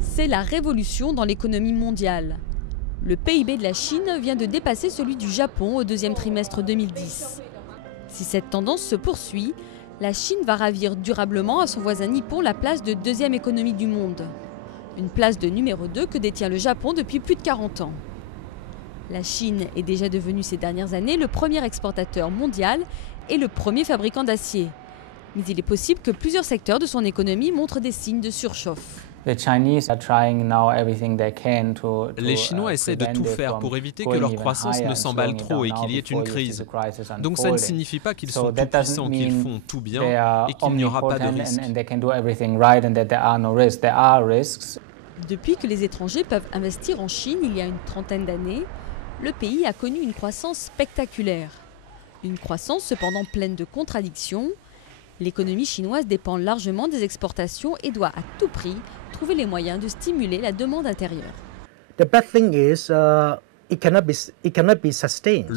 C'est la révolution dans l'économie mondiale. Le PIB de la Chine vient de dépasser celui du Japon au deuxième trimestre 2010. Si cette tendance se poursuit, la Chine va ravir durablement à son voisin nippon la place de deuxième économie du monde. Une place de numéro 2 que détient le Japon depuis plus de 40 ans. La Chine est déjà devenue ces dernières années le premier exportateur mondial et le premier fabricant d'acier. Mais il est possible que plusieurs secteurs de son économie montrent des signes de surchauffe. Les Chinois essaient de tout faire pour éviter que leur croissance ne s'emballe trop et qu'il y ait une crise. Donc ça ne signifie pas qu'ils sont tout puissants, qu'ils font tout bien et qu'il n'y aura pas de risques. Depuis que les étrangers peuvent investir en Chine il y a une trentaine d'années, le pays a connu une croissance spectaculaire. Une croissance cependant pleine de contradictions. L'économie chinoise dépend largement des exportations et doit à tout prix trouver les moyens de stimuler la demande intérieure. Le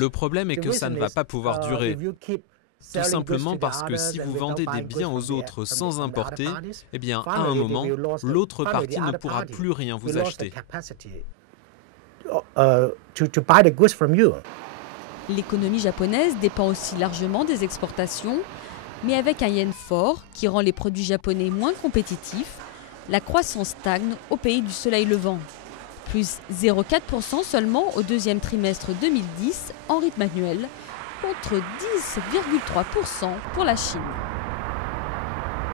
problème est que ça ne va pas pouvoir durer. Tout simplement parce que si vous vendez des biens aux autres sans importer, eh bien, à un moment, l'autre partie ne pourra plus rien vous acheter. L'économie japonaise dépend aussi largement des exportations, mais avec un yen fort qui rend les produits japonais moins compétitifs, la croissance stagne au pays du soleil levant. Plus 0,4% seulement au deuxième trimestre 2010 en rythme annuel, contre 10,3% pour la Chine.